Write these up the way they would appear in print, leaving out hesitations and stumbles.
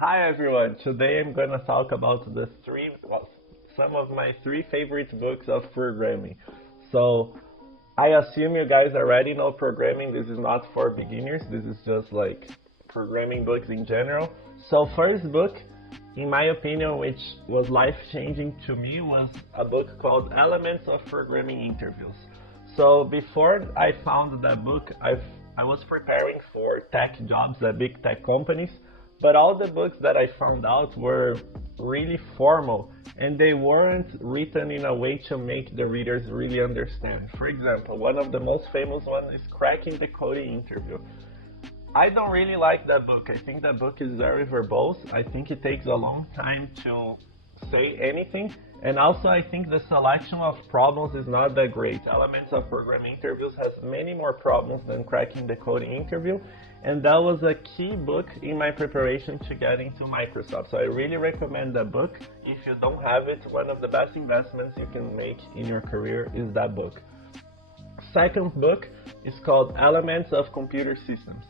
Hi everyone, today I'm gonna talk about some of my three favorite books of programming. So I assume you guys already know programming. This is not for beginners, this is just like programming books in general. So first book, in my opinion, which was life-changing to me, was a book called Elements of Programming Interviews. So before I found that book, I was preparing for tech jobs at big tech companies, but all the books that I found out were really formal and they weren't written in a way to make the readers really understand. For example, one of the most famous ones is Cracking the Coding Interview. I don't really like that book. I think that book is very verbose. I think it takes a long time to say anything, and also I think the selection of problems is not that great. Elements of Programming Interviews has many more problems than Cracking the Coding Interview, and that was a key book in my preparation to get into Microsoft. So I really recommend that book. If you don't have it, one of the best investments you can make in your career is that book. Second book is called Elements of Computer Systems.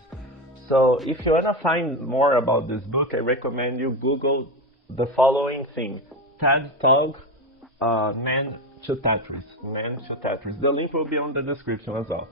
So if you want to find more about this book, I recommend you Google the following thing: TED Talk, Man to Tetris. The link will be on the description as well.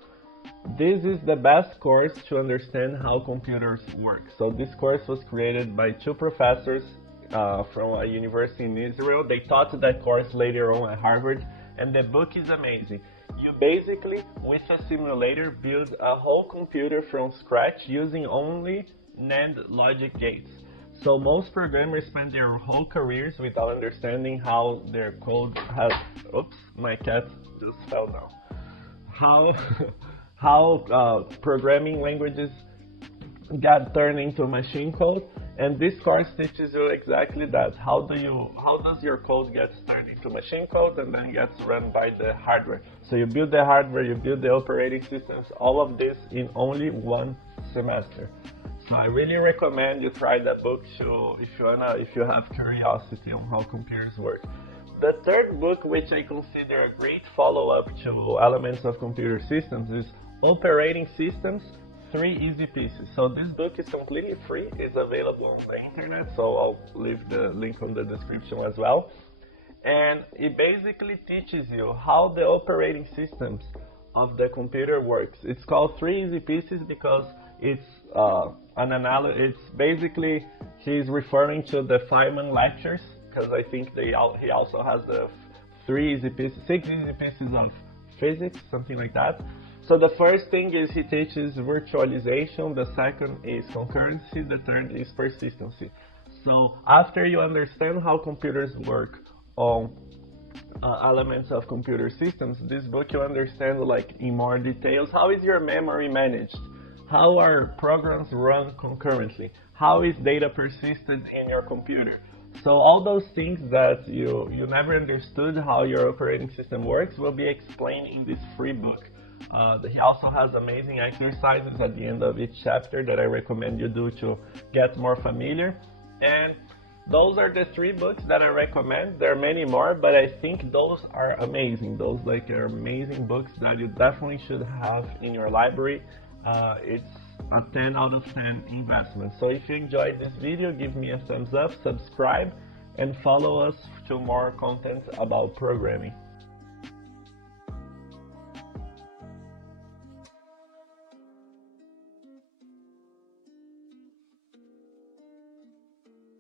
This is the best course to understand how computers work. So this course was created by two professors from a university in Israel. They taught that course later on at Harvard, and the book is amazing. You basically, with a simulator, build a whole computer from scratch using only NAND logic gates. So most programmers spend their whole careers without understanding how their code has... Oops, my cat just fell down. How programming languages got turned into machine code, and this course teaches you exactly that. How does your code get turned into machine code and then gets run by the hardware? So you build the hardware, you build the operating systems, all of this in only one semester. So I really recommend you try that book if you have curiosity on how computers work. The third book, which I consider a great follow-up to Elements of Computer Systems, is Operating Systems, 3 Easy Pieces. So this book is completely free. It's available on the internet, so I'll leave the link on the description as well. And it basically teaches you how the operating systems of the computer works. It's called 3 Easy Pieces because it's it's basically, he's referring to the Feynman lectures, because I think he also has the 6 easy pieces of physics, something like that. So the first thing is he teaches virtualization, the second is concurrency, the third is persistency. So after you understand how computers work on Elements of Computer Systems, this book you understand like in more details how is your memory managed, how are programs run concurrently, how is data persisted in your computer. So all those things that you never understood how your operating system works will be explained in this free book. He also has amazing exercises at the end of each chapter that I recommend you do to get more familiar. And those are the 3 books that I recommend. There are many more, but I think those are amazing. Those are amazing books that you definitely should have in your library. It's a 10 out of 10 investment. So if you enjoyed this video, give me a thumbs up, subscribe, and follow us to more content about programming.